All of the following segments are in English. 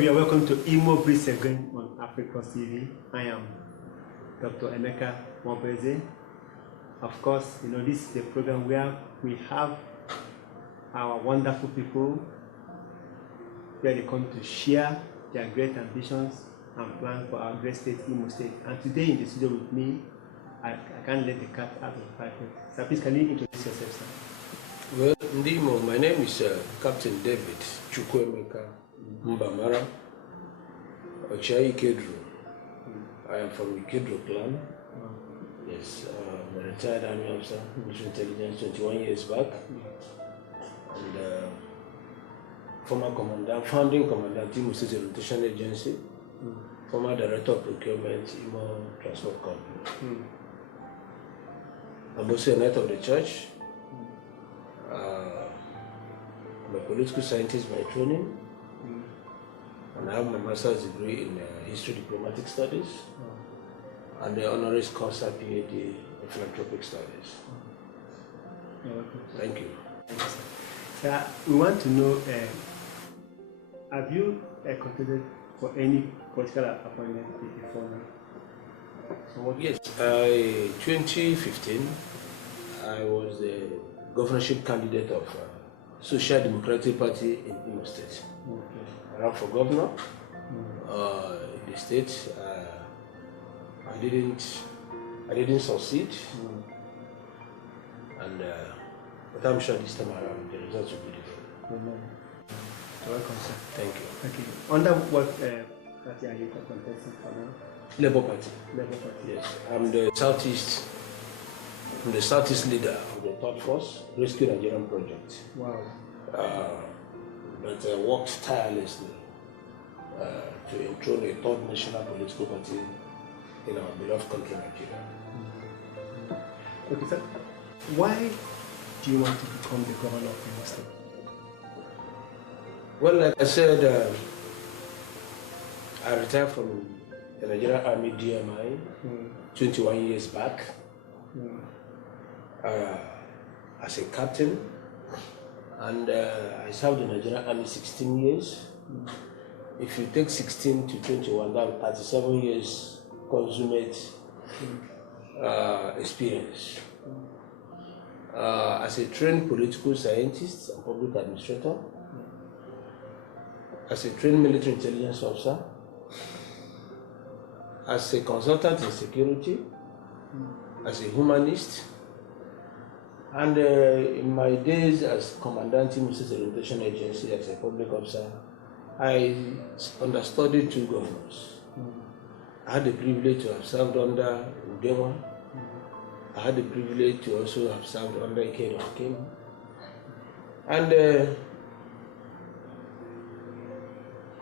you are welcome to Imo Breathes Again on AfricrossTv. I am Dr. Imo Breathes Again. Of course, this is the program where we have our wonderful people where they come to share their great ambitions and plans for our great state, Imo State. And today in the studio with me, I can't let the cat out of the bag. So please, can you introduce yourself, sir? Well, Ndimo, my name is Captain David.C Mbamara, Ochai Kedro. I am from the Kedro clan. Yes, I'm a retired army officer, military intelligence, 21 years back. And former commandant, founding commandant, Imo State Orientation Agency, former director of procurement, Imo Transport Company. I'm also a knight of the church. I'm a political scientist by training, and I have my master's degree in history diplomatic studies and the honoris causa PhD in philanthropic studies. Thank you. Thank you, sir. Sir, we want to know, have you contested for any political appointment before now? So yes, 2015, I was the governorship candidate of Social Democratic Party in Imo State. Okay. I ran for governor in the state. I didn't succeed, and but I'm sure this time around the results will be different. You're welcome, sir. Thank you. Thank you. Under what party are you contesting for now? Labour Party. Labour Party. Yes, I'm the Southeast leader of the Third Force Rescue Nigerian Project. Wow. That worked tirelessly to enthrone a third national political party in our beloved country, Nigeria. Okay, sir. Why do you want to become the governor of Imo State? Well, like I said, I retired from the Nigerian Army DMI 21 years back as a captain, and I served in the Nigerian Army 16 years. If you take 16 to 21, that's 37 years consummate experience. As a trained political scientist and public administrator, as a trained military intelligence officer, as a consultant in security, as a humanist, and in my days as commandant in Imo State Orientation Agency as a public officer, I understudied 2 governors. I had the privilege to have served under Udema. I had the privilege to also have served under Ike Hakim. And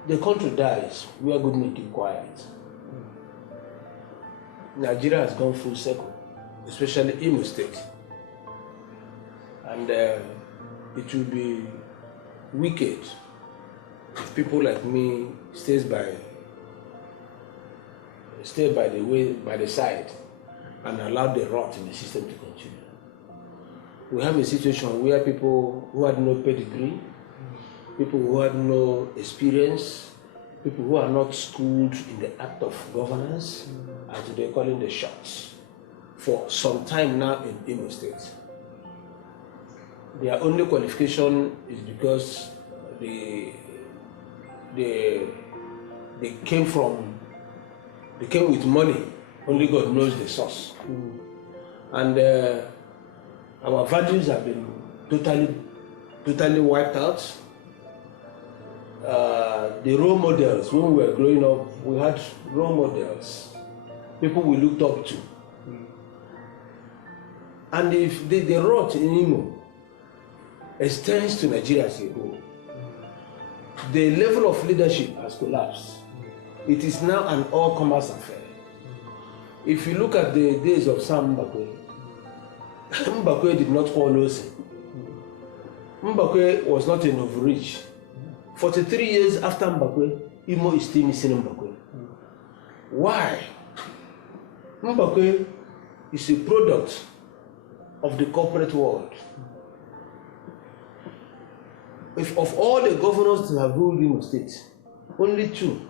the country dies where good men keep quiet. Nigeria has gone full circle, especially Imo State. And it will be wicked if people like me stay by the side and allow the rot in the system to continue. We have a situation where people who had no pedigree, people who had no experience, people who are not schooled in the act of governance are today calling the shots for some time now in Imo State. Their only qualification is because they came with money. Only God knows the source. And our values have been totally wiped out. The role models, when we were growing up, we had role models, people we looked up to. And if the rot in Imo extends to Nigeria as a whole, the level of leadership has collapsed. It is now an all-comers affair. If you look at the days of Sam Mbakwe, Mbakwe did not follow Ose. Mbakwe was not an overreach. 43 years after Mbakwe, Imo is still missing Mbakwe. Why? Mbakwe is a product of the corporate world. If of all the governors that have ruled Imo State, only 2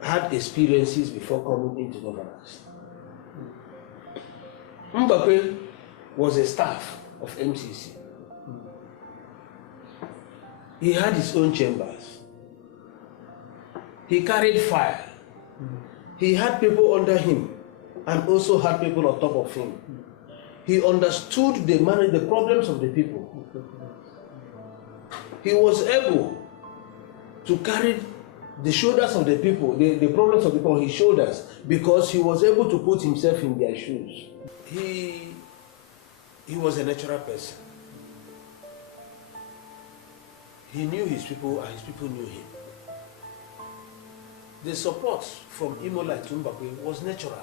had experiences before coming into governance. Mbakwe was a staff of MCC. He had his own chambers. He carried fire. He had people under him and also had people on top of him. He understood the problems of the people. He was able to carry the shoulders of the people, the problems of the people on his shoulders, because he was able to put himself in their shoes. He was a natural person. He knew his people and his people knew him. The support from Imo like Mbakwe was natural.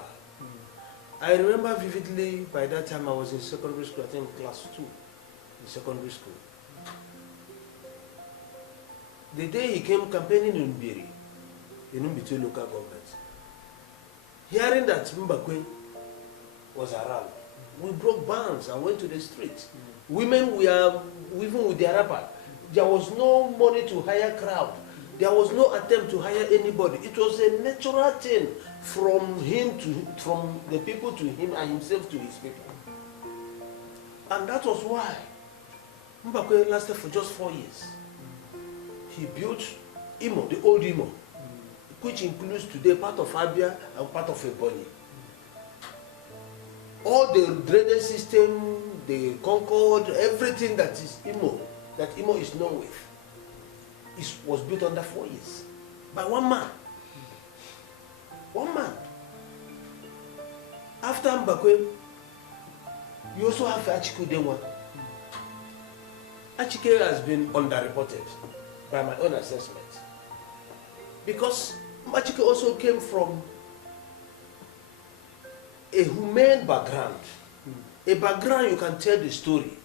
I remember vividly, by that time I was in secondary school, I think class 2 in secondary school. The day he came campaigning in Mbiri, in Mbiti local government, hearing that Mbakwe was around, we broke bands and went to the street. Women were, even with their rapper, there was no money to hire crowd. There was no attempt to hire anybody. It was a natural thing from the people to him and himself to his people. And that was why Mbakwe lasted for just 4 years. He built Imo, the old Imo, which includes today part of Abia and part of Ebonyi. All the drainage system, the Concord, everything that is Imo, that Imo is known with, was built under 4 years by one man. One man. After Mbakwe, you also have Achike Denwa. Achike has been underreported by my own assessment, because Achike also came from a humane background, a background you can tell the story.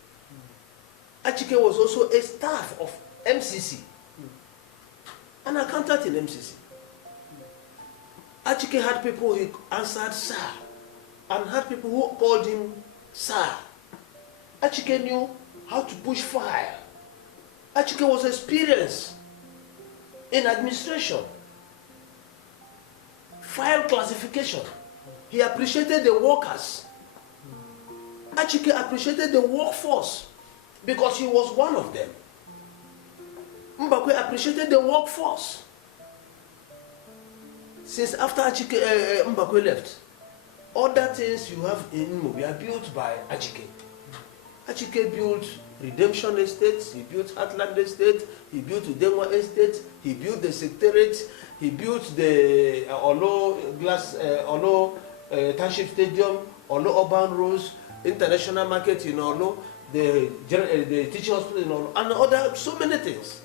Achike was also a staff of MCC, an accountant in MCC. Achike had people who answered sir, and had people who called him sir. Achike knew how to push fire. Achike was experienced in administration, file classification. He appreciated the workers. Achike appreciated the workforce because he was one of them. Mbakwe appreciated the workforce. Since after Mbakwe left, other things you have in Imo were built by Achike. Achike built Redemption Estate, he built Heartland Estate, he built Udenwa Estate, he built the Secretariat, he built the Olo Township Stadium, Olo Urban Roads, International Market in Olo, the teaching hospital in Olo, and other so many things.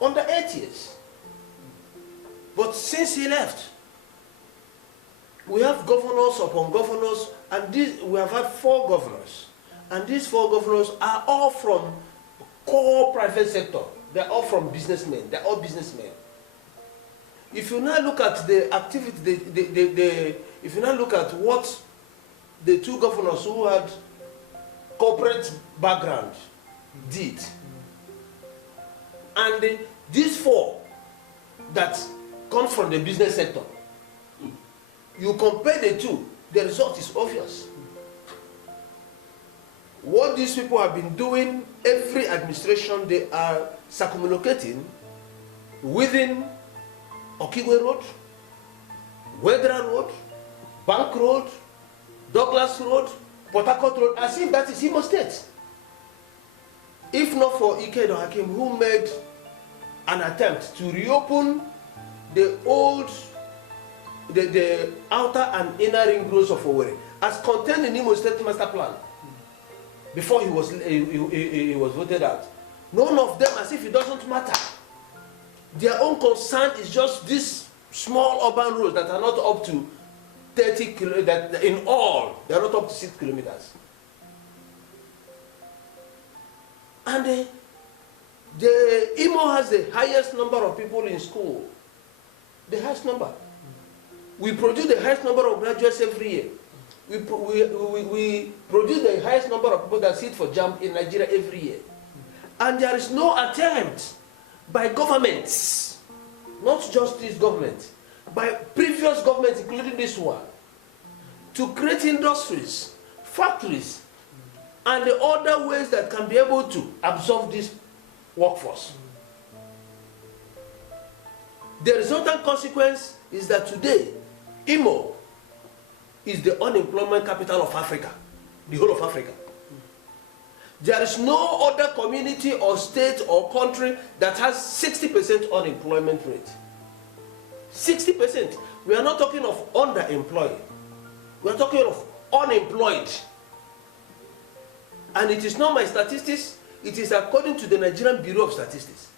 Under 8 years. But since he left, we have governors upon governors, and we have had 4 governors. And these 4 governors are all from core private sector. They're all from businessmen. They're all businessmen. If you now look at the activity, if you now look at what the 2 governors who had corporate background did, and these 4 that come from the business sector, you compare the 2, the result is obvious. What these people have been doing, every administration, they are circumlocating within Okigwe Road, Wedra Road, Bank Road, Douglas Road, Port Harcourt Road, as if that is Imo State. If not for Ikedo Hakim, who made an attempt to reopen the old, the outer and inner ring roads of Owerri, as contained in Imo State Master Plan, before he was voted out. None of them, as if it doesn't matter. Their own concern is just these small urban roads that are not up to 30 kilometers, that in all, they are not up to 6 kilometers. And the Imo has the highest number of people in school. The highest number. We produce the highest number of graduates every year. We produce the highest number of people that sit for JAMB in Nigeria every year. And there is no attempt by governments, not just this government, by previous governments, including this one, to create industries, factories, and the other ways that can be able to absorb this workforce. The resultant consequence is that today, Imo is the unemployment capital of Africa, the whole of Africa. There is no other community or state or country that has 60% unemployment rate. 60%. We are not talking of underemployed. We are talking of unemployed. And it is not my statistics, it is according to the Nigerian Bureau of Statistics.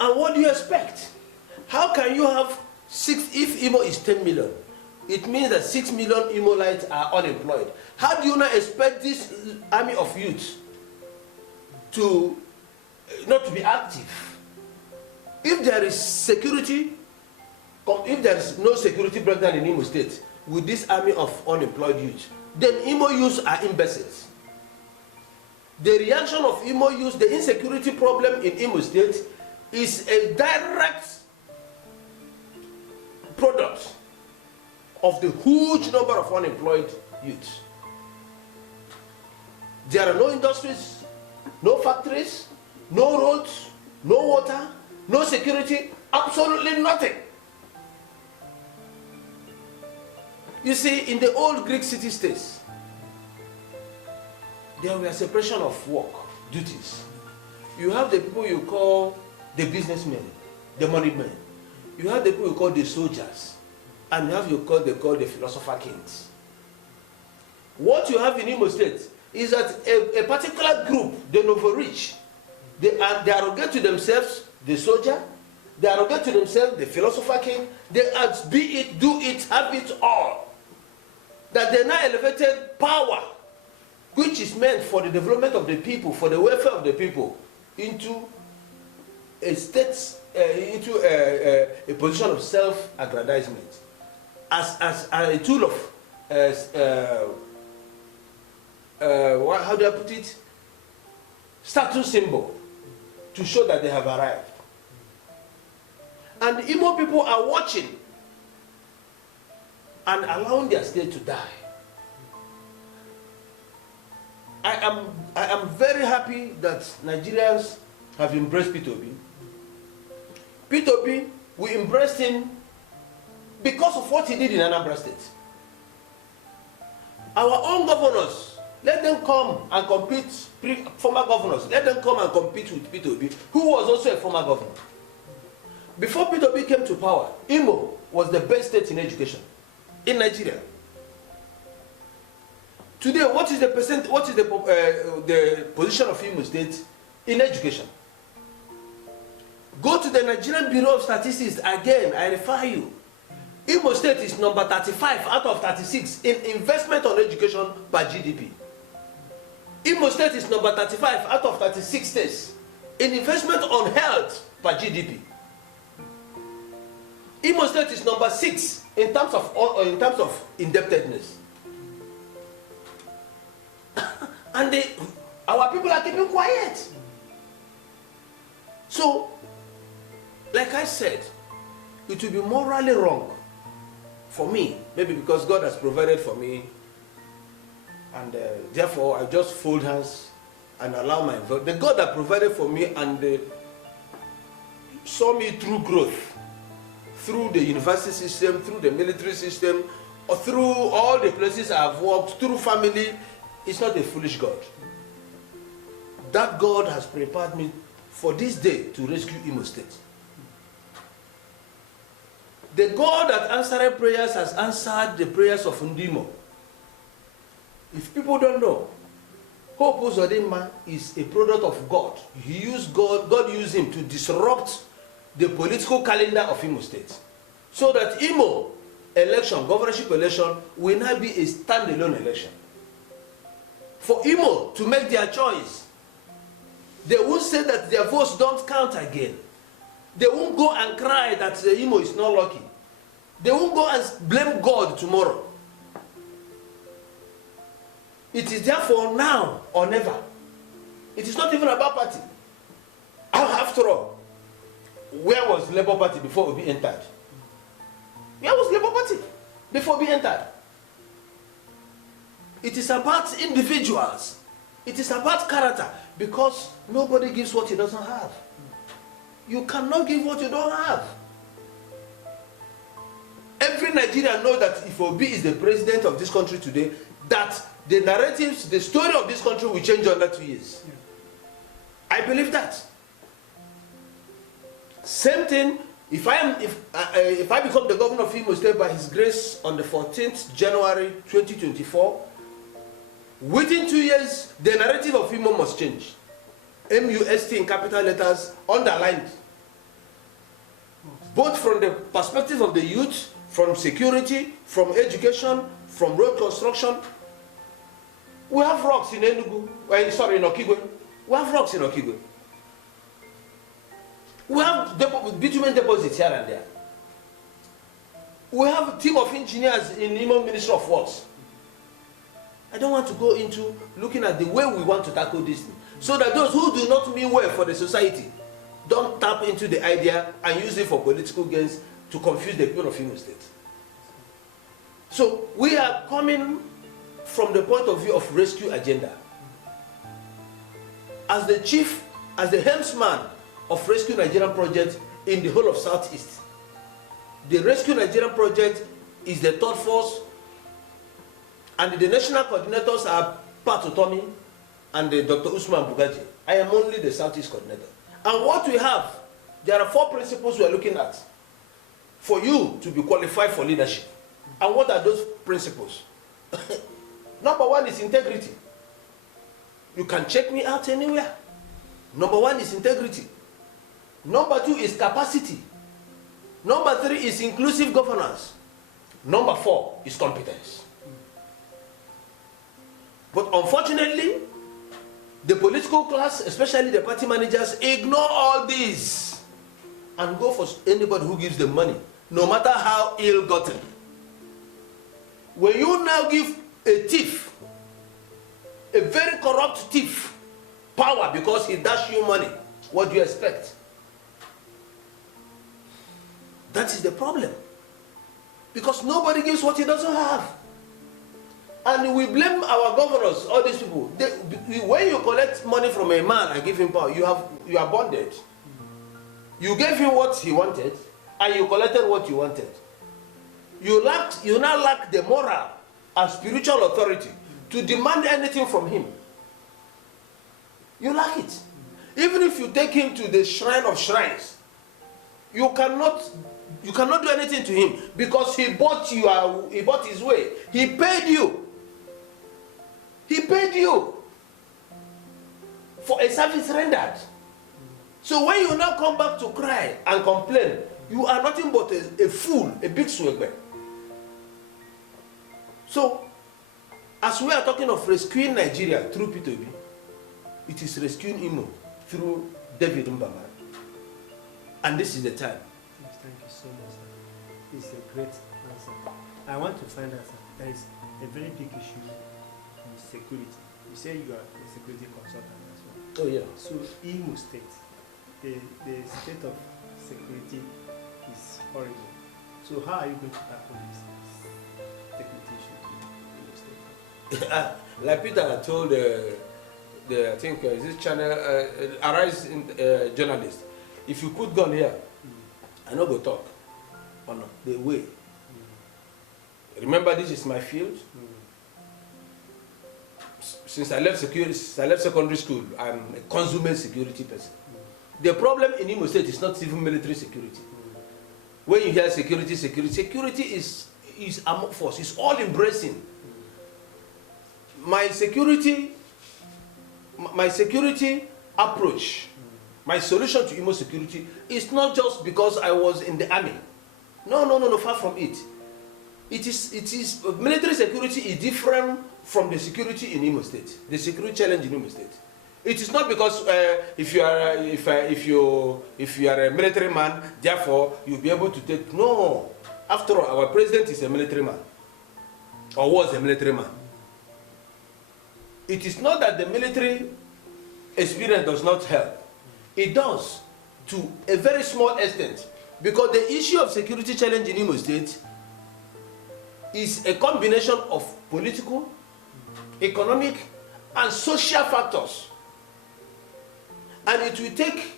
And what do you expect? How can you have if Imo is 10 million, it means that 6 million Imolites are unemployed. How do you not expect this army of youth to not to be active? If there is security, if there is no security breakdown in Imo State with this army of unemployed youth, then Imo youths are imbeciles. The reaction of Imo youths, the insecurity problem in Imo State is a direct product of the huge number of unemployed youths. There are no industries, no factories, no roads, no water, no security, absolutely nothing. You see, in the old Greek city-states, there were separation of work duties. You have the people you call the businessmen, the money men. You have the people you call the soldiers, and you have they call the philosopher kings. What you have in Imo State is that a particular group, the novo-rich, they arrogate to themselves the soldier, they arrogate to themselves the philosopher king, they ask, be it, do it, have it all. That they now elevated power, which is meant for the development of the people, for the welfare of the people, into a state, into a position of self-aggrandizement, as a tool of, how do I put it? Status symbol, to show that they have arrived. And the Imo people are watching and allowing their state to die. I am very happy that Nigerians have embraced P2B. P2B, we embraced him because of what he did in Anambra State. Our own governors, let them come and compete, former governors, let them come and compete with P2B, who was also a former governor. Before P2B came to power, Imo was the best state in education in Nigeria. Today, what is the position of Imo State in education? Go to the Nigerian Bureau of Statistics again, I refer you. Imo State is number 35 out of 36 in investment on education per GDP. Imo State is number 35 out of 36 states in investment on health per GDP. Imo State is number 6 in terms of indebtedness. And our people are keeping quiet. So, like I said, it will be morally wrong for me, maybe because God has provided for me, and therefore I just fold hands and allow my vote. The God that provided for me and saw me through growth, through the university system, through the military system, or through all the places I've worked, through family, is not a foolish God. That God has prepared me for this day to rescue Imo State. The God that answered prayers has answered the prayers of Ndimo. If people don't know, Hope Uzodimma is a product of God. He used God used him to disrupt the political calendar of Imo State, so that Imo election, governorship election, will now be a standalone election. For Imo to make their choice, they won't say that their votes don't count again. They won't go and cry that Imo is not lucky. They won't go and blame God tomorrow. It is therefore now or never. It is not even about party. After all, where was Labour Party before Obi entered? Where was Labour Party before Obi entered? It is about individuals. It is about character, because nobody gives what he doesn't have. You cannot give what you don't have. Every Nigerian knows that if Obi is the president of this country today, that the narratives, the story of this country will change under 2 years. I believe that. Same thing, if I become the governor of Imo State by His grace on the 14th January 2024, within 2 years, the narrative of Imo must change. MUST in capital letters, underlined. Both from the perspective of the youth, from security, from education, from road construction. We have rocks in Enugu, in Okigwe. We have rocks in Okigwe. We have bitumen deposits here and there. We have a team of engineers in Imo Ministry of Works. I don't want to go into looking at the way we want to tackle this thing, so that those who do not mean well for the society don't tap into the idea and use it for political gains to confuse the people of Imo State. So we are coming from the point of view of rescue agenda. As the chief, as the helmsman of Rescue Nigerian Project in the whole of Southeast, the Rescue Nigerian Project is the third force, and the national coordinators are Pat Otomi and Dr. Usman Bugaji. I am only the Southeast coordinator. And what we have, there are 4 principles we are looking at for you to be qualified for leadership. And what are those principles? Number 1 is integrity. You can check me out anywhere. Number 1 is integrity. Number 2 is capacity. Number 3 is inclusive governance. Number 4 is competence. But unfortunately, the political class, especially the party managers, ignore all these and go for anybody who gives them money, no matter how ill-gotten. When you now give a thief, a very corrupt thief, power because he dashed you money, what do you expect? That is the problem. Because nobody gives what he doesn't have. And we blame our governors, all these people. When you collect money from a man and give him power, you are bonded. You gave him what he wanted, and you collected what you wanted. You now lack the moral and spiritual authority to demand anything from him. You lack it. Even if you take him to the shrine of shrines, you cannot do anything to him, because he bought you. He bought his way. He paid you. He paid you for a service rendered. So when you now come back to cry and complain, you are nothing but a fool, a big swagger. So, as we are talking of rescuing Nigeria through P2B, it is rescuing Imo through David Mbamara. And this is the time. Yes, thank you so much, sir. It's a great answer. I want to find out, sir, there is a very big issue in security. You say you are a security consultant as well. Oh, yeah. So, Imo State, the state of security is horrible. So, how are you going to tackle this security issue in Imo State? Like Peter told I think is this channel Arise journalist, if you put gun here, I know go talk on the way. Remember, this is my field. Since I left secondary school, I'm a consummate security person. The problem in Imo State is not even military security. When you hear security is amorphous. It's all embracing. My security approach, my solution to Imo security is not just because I was in the army. No, far from it. It is military security is different from the security in Imo State. The security challenge in Imo State. It is not because if you are a military man, therefore you'll be able to take. No. After all, our president is a military man, or was a military man. it is not that the military experience does not help. It does, to a very small extent, because the issue of security challenge in Imo State is a combination of political, economic, and social factors. And it will take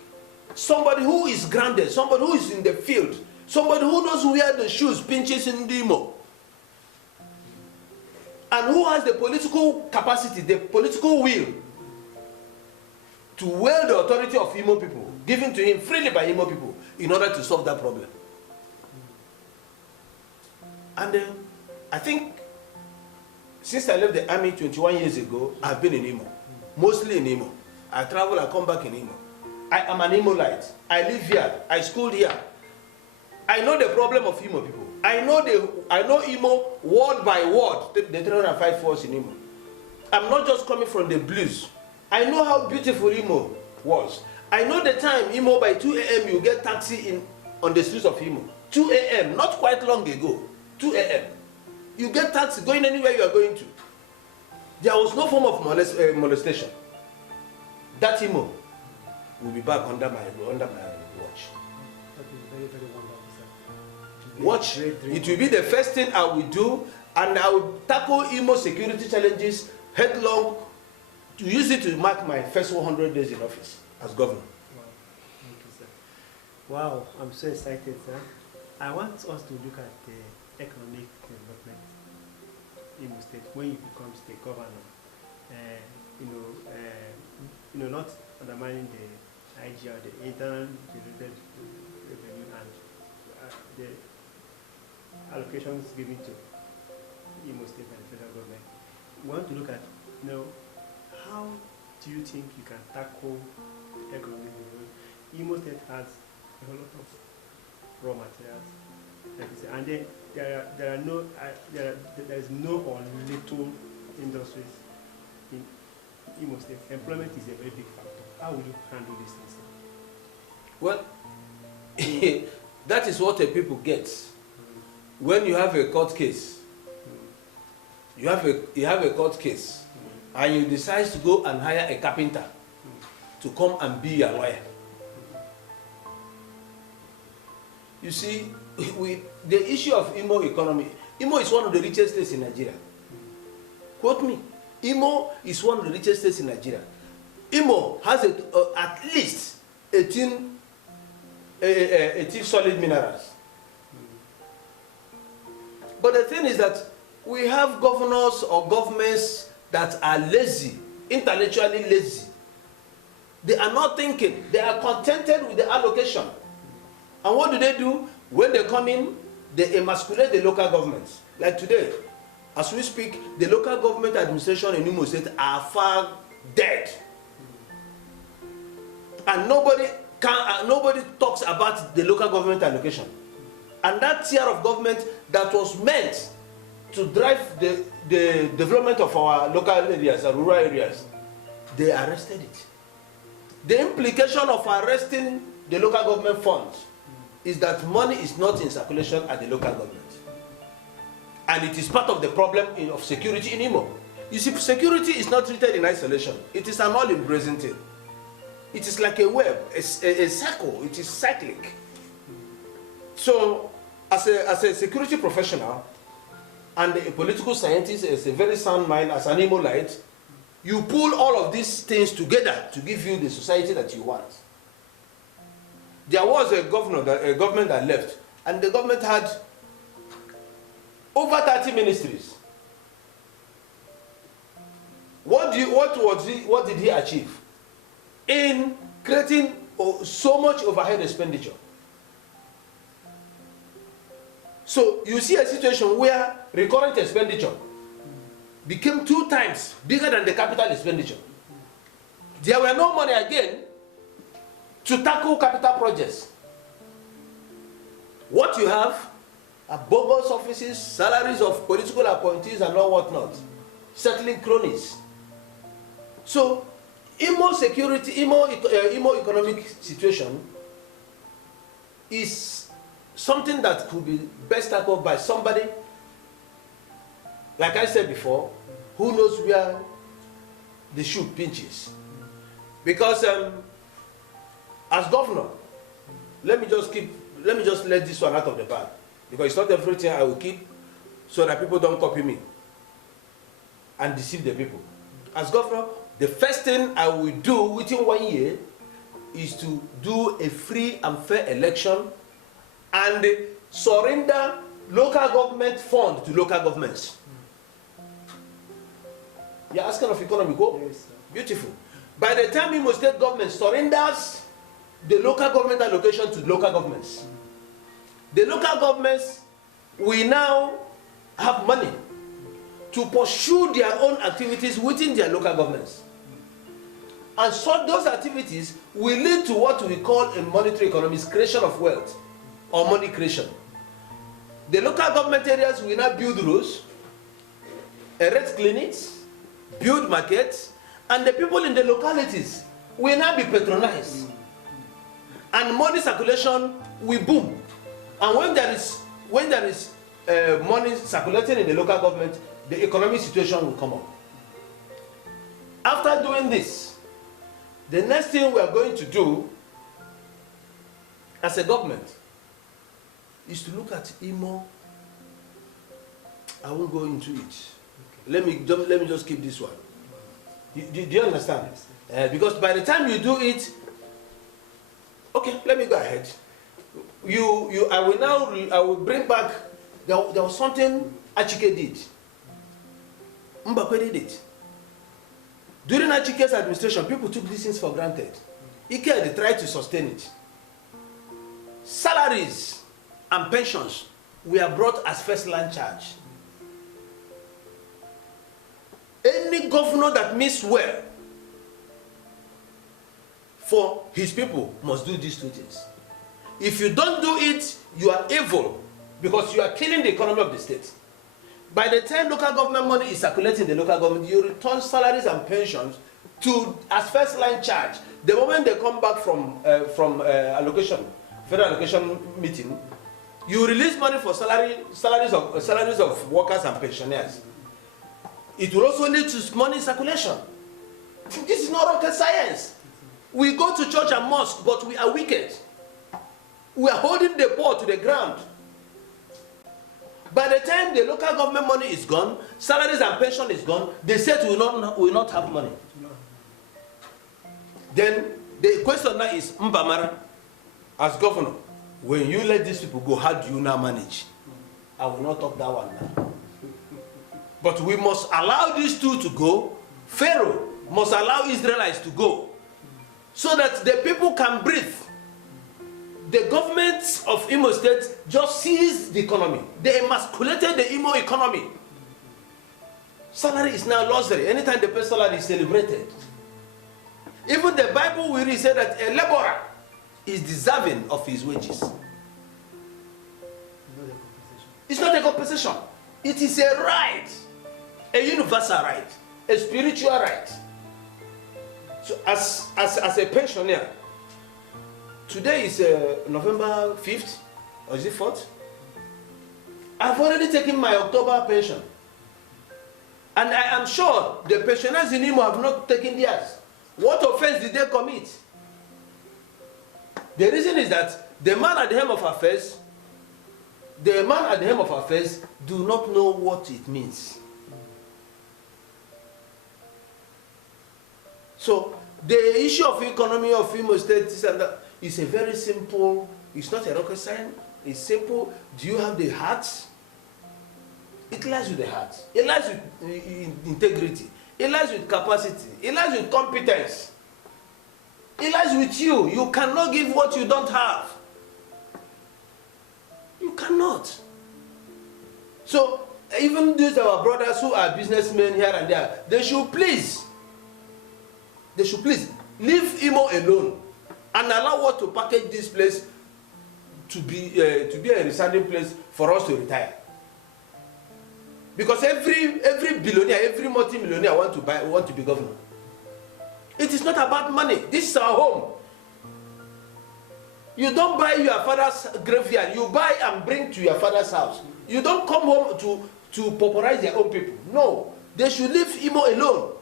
somebody who is grounded, somebody who is in the field, somebody who knows where the shoes pinches in Imo, and who has the political capacity, the political will to wield the authority of Imo people, given to him freely by Imo people, in order to solve that problem. And I think since I left the army 21 years ago, I've been in Imo, mostly in Imo. I travel, I come back in Imo. I am an Imo-lite. I live here. I schooled here. I know the problem of Imo people. I know Imo word by word, the 305 force in Imo. I'm not just coming from the blues. I know how beautiful Imo was. I know the time Imo by 2 a.m. you get taxi on the streets of Imo. 2 a.m. not quite long ago. 2 a.m. you get taxi going anywhere you are going to. There was no form of molestation. That Imo will be back under my watch. That is very, very wonderful, sir. Watch. It will be the first thing I will do, and I will tackle Imo security challenges headlong to use it to mark my first 100 days in office as governor. Wow. Thank you, sir. Wow, I'm so excited, sir. I want us to look at the economic development in Imo State when you become state governor. Not undermining the IGR, the internal generated revenue, and the allocations given to Imo State and federal government. We want to look at, how do you think you can tackle economic development? Imo State has a whole lot of raw materials, like you say, and then there is no or little industries in Imo State. Employment is a very big factor. How will you handle these things? Well, that is what the people get. When you have a court case, you have a court case, and you decide to go and hire a carpenter to come and be your lawyer. You see, with the issue of Imo economy, Imo is one of the richest states in Nigeria. Quote me. Imo is one of the richest states in Nigeria. Imo has at least 18 solid minerals. But the thing is that we have governors or governments that are lazy, intellectually lazy. They are not thinking. They are contented with the allocation. And what do? When they come in, they emasculate the local governments. Like today, as we speak, the local government administration in Imo State are far dead. And nobody talks about the local government allocation. And that tier of government that was meant to drive the development of our local areas, our rural areas, they arrested it. The implication of arresting the local government funds is that money is not in circulation at the local government. And it is part of the problem of security in Imo. You see, security is not treated in isolation. It is an all-embracing thing. It is like a web, a circle. It is cyclic. So, as a security professional and a political scientist, as a very sound mind, as an Imo-lite, you pull all of these things together to give you the society that you want. There was a government that left, and the government had over 30 ministries. What did he achieve in creating so much overhead expenditure? So you see a situation where recurrent expenditure became 2 times bigger than the capital expenditure. There were no money again to tackle capital projects. What you have are bogus offices, salaries of political appointees and all whatnot, settling cronies. So Imo security, Imo economic situation is something that could be best tackled by somebody, like I said before, who knows where the shoe pinches. Because as governor, let me just let this one out of the bag, because it's not everything I will keep, so that people don't copy me and deceive the people. As governor, the first thing I will do within 1 year is to do a free and fair election and surrender local government fund to local governments. You're asking of economy, go? Yes, sir. Beautiful. By the time Imo State government surrenders the local government allocation to local governments, the local governments will now have money to pursue their own activities within their local governments. And so those activities will lead to what we call a monetary economy, creation of wealth or money creation. The local government areas will now build roads, erect clinics, build markets, and the people in the localities will now be patronized. And money circulation will boom. And when there is money circulating in the local government, the economic situation will come up. After doing this, the next thing we are going to do as a government is to look at Imo. I won't go into it. Okay. Let me just keep this one. Do you understand? Because by the time you do it, okay, let me go ahead. I will bring back. There was something Achike did. Mbakwe did it. During Achike's administration, people took these things for granted. They tried to sustain it. Salaries and pensions were brought as first line charge. Any governor that means well for his people must do these two things. If you don't do it, you are evil, because you are killing the economy of the state. By the time local government money is circulating in the local government, you return salaries and pensions to as first line charge. The moment they come back from allocation, federal allocation meeting, you release money for salaries of workers and pensioners. It will also lead to money circulation. This is not rocket science. We go to church and mosque, but we are wicked. We are holding the poor to the ground. By the time the local government money is gone, salaries and pension is gone, the state will not have money. Then the question now is, Mbamara, as governor, when you let these people go, how do you now manage? I will not talk that one now. But we must allow these two to go. Pharaoh must allow Israelites to go, so that the people can breathe. The government of Imo State just seized the economy. They emasculated the Imo economy. Salary is now luxury. Anytime the pay salary is celebrated. Even the Bible will say that a laborer is deserving of his wages. It's not a compensation. It is a right, a universal right, a spiritual right. So as a pensioner, today is November 5th, or is it 4th? I've already taken my October pension. And I am sure the pensioners in Imo have not taken theirs. What offense did they commit? The reason is that the man at the helm of affairs, do not know what it means. So the issue of economy of Imo State is a very simple. It's not a rocket science. It's simple. Do you have the heart? It lies with the heart. It lies with integrity. It lies with capacity. It lies with competence. It lies with you. You cannot give what you don't have. You cannot. So even these our brothers who are businessmen here and there, they should please leave Imo alone and allow us to package this place to be a residing place for us to retire. Because every billionaire, every multi-millionaire want to be governor. It is not about money. This is our home. You don't buy your father's graveyard. You buy and bring to your father's house. You don't come home to pauperize their own people. No. They should leave Imo alone.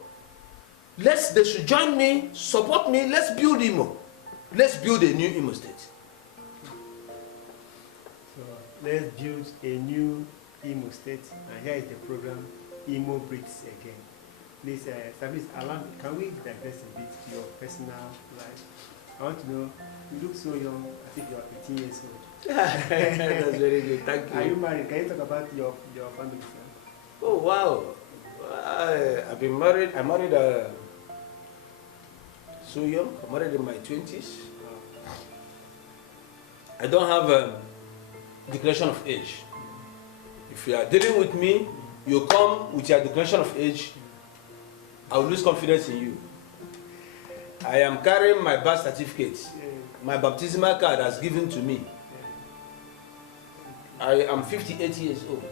they should join me, support me. Let's build Imo. Let's build a new Imo State. So let's build a new Imo State, and here is the program Imo Breathes Again. Please, service alarm. Can we digress a bit to your personal life? I want to know. You look so young. I think you are 18 years old. That's very good. Thank you. Are you married? Can you talk about your family? Sir? Oh wow! I've been married. I married so young. I married in my 20s. I don't have a declaration of age. If you are dealing with me, you come with your declaration of age, I will lose confidence in you. I am carrying my birth certificate. My baptismal card has given to me. I am 58 years old,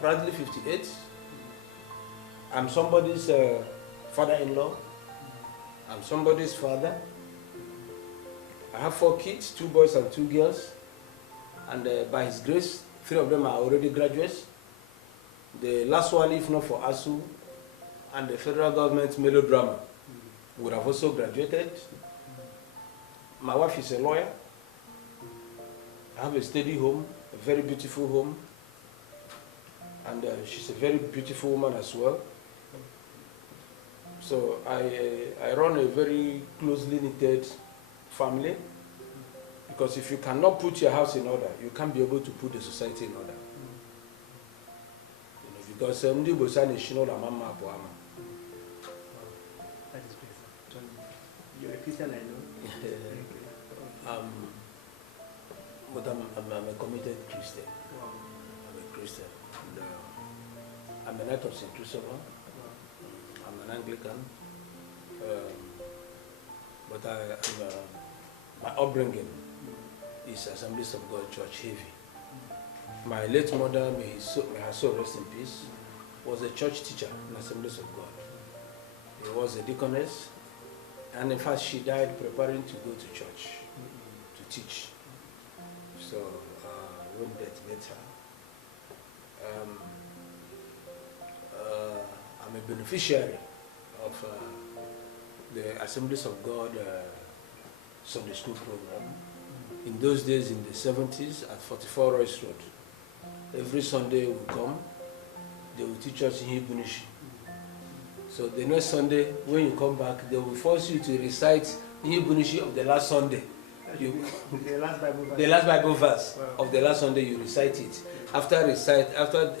proudly 58. I'm somebody's father-in-law. I'm somebody's father. I have 4 kids, 2 boys and 2 girls. And by His grace, 3 of them are already graduates. The last one, if not for ASU and the federal government melodrama, would have also graduated. My wife is a lawyer. I have a steady home, a very beautiful home. And she's a very beautiful woman as well. So I run a very closely knitted family. Because if you cannot put your house in order, you can't be able to put the society in order. Because that is great. You're a Christian, I know. But I'm a committed Christian. Wow. I'm a Christian. And, I'm a Knight of St. Christopher. Wow. I'm an Anglican. But my upbringing is Assemblies of God Church heavy. My late mother, may her soul rest in peace, was a church teacher in Assemblies of God. She was a deaconess, and in fact she died preparing to go to church to teach. So when death met her, I'm a beneficiary of the Assemblies of God Sunday school program. In those days, in the 70s, at 44 Royce Road, every Sunday we come, they will teach us in Hebrew. So the next Sunday, when you come back, they will force you to recite the Hebrew of the last Sunday. The last Bible verse wow. of the last Sunday, you recite it. After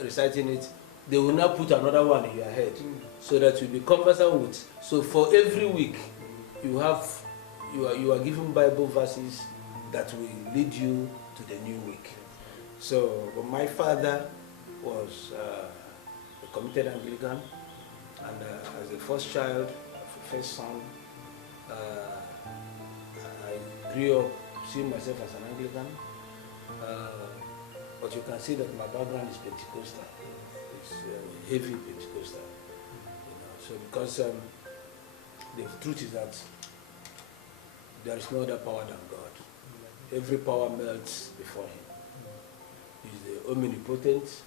reciting it, they will now put another one in your head, so that you'll be conversant with. So for every week, you are given Bible verses that will lead you to the new week. So my father was a committed Anglican, and as a first child, a first son, I grew up seeing myself as an Anglican. But you can see that my background is Pentecostal. It's heavy Pentecostal. So because the truth is that there is no other power than God. Every power melts before Him. He's the omnipotent,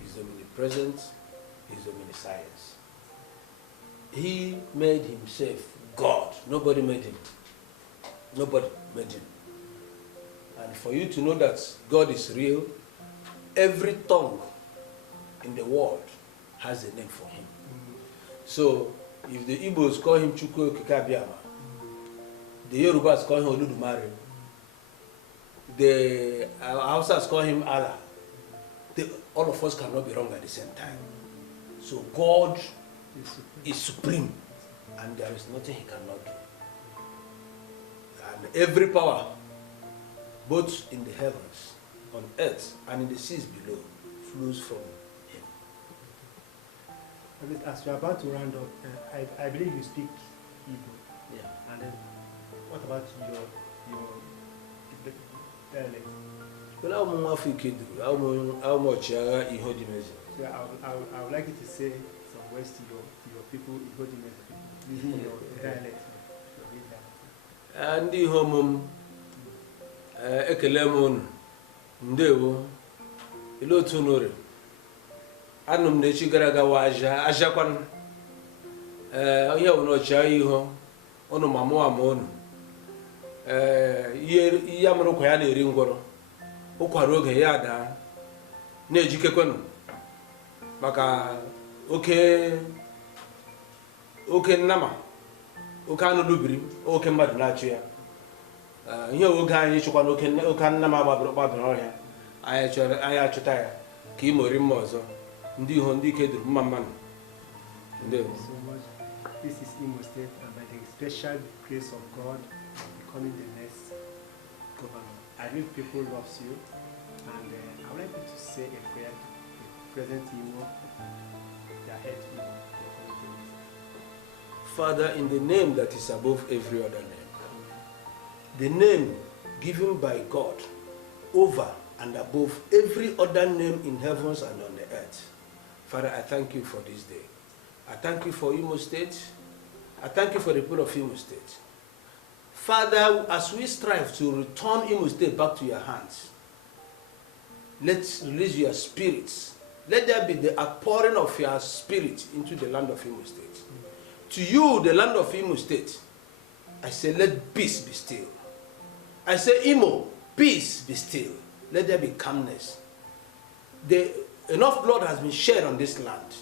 He's omnipresent, He's omniscience. He made Himself God. Nobody made Him. Nobody made Him. And for you to know that God is real, every tongue in the world has a name for Him. So if the Igbos call Him Chukwu Kikabiama, the Yorubas call Him Oludumare, the Hausas call Him Allah, all of us cannot be wrong at the same time. So God is supreme, and there is nothing He cannot do. And every power, both in the heavens, on earth, and in the seas below, flows from Him. As we are about to round up, I believe you speak Igbo. Yeah. And then, what about your dialect? Well, I'm more African. How much you hold in So I would like you to say some words to your people, Ihodinese people, using your dialect. Ndị homum ekele m unu ndewo ile otu nore anụ m n'echi gara aga wa ajakwan onye wono chai ho onu mamu amonu ihe amụrụ kwa ya na-eri ngwọrọ ụkwara oge ya daa na-ejikekwenu maka oke nnama oke anụ lubiri oke mmadụ na-achụ ya ihe oge anyị chụkwa na oke nnama gbabiri ọhịa anyị achụta ya ka Imo ri mma ọzọ ndị iho ndị ike duru mma mmanụ. This is Imo State, and by the special grace of God, becoming the next governor. I think people love you, and I would like you to say a prayer to President Imo, the head Imo. Father, in the name that is above every other name, the name given by God over and above every other name in heavens and on the earth. Father, I thank you for this day. I thank you for Imo State. I thank you for the people of Imo State. Father, as we strive to return Imo State back to your hands, let's release your spirits. Let there be the outpouring of your spirit into the land of Imo State. To you, the land of Imo State, I say, let peace be still. I say, Imo, peace be still. Let there be calmness. Enough blood has been shed on this land.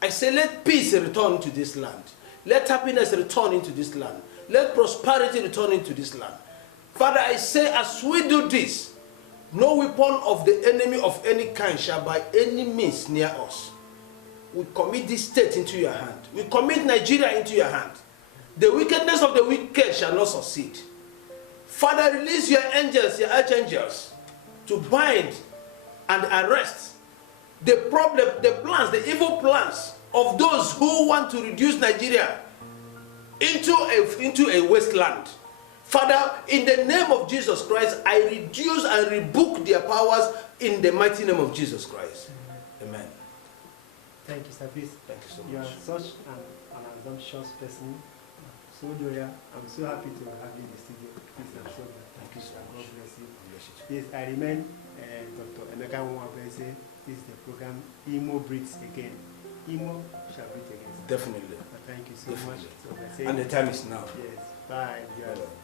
I say, let peace return to this land. Let happiness return into this land. Let prosperity return into this land. Father, I say, as we do this, no weapon of the enemy of any kind shall by any means near us. We commit this state into your hand. We commit Nigeria into your hand. The wickedness of the wicked shall not succeed. Father, release your angels, your archangels, to bind and arrest the problem, the plans, the evil plans of those who want to reduce Nigeria into a wasteland. Father, in the name of Jesus Christ, I reduce and rebuke their powers in the mighty name of Jesus Christ. Amen. Thank you, sir. Please. Thank you so much. You are such an assumptuous person. So loyal. I'm so happy to have you in the studio. Please, I'm so glad. Thank you so much. God bless you. Bless you. Yes, I remain Dr. Emeka Nwabeze. This is the program Imo Breathes Again. Imo shall breathe again. Definitely. Thank you so Definitely. much. So and the time is now. Yes. Bye. Bye.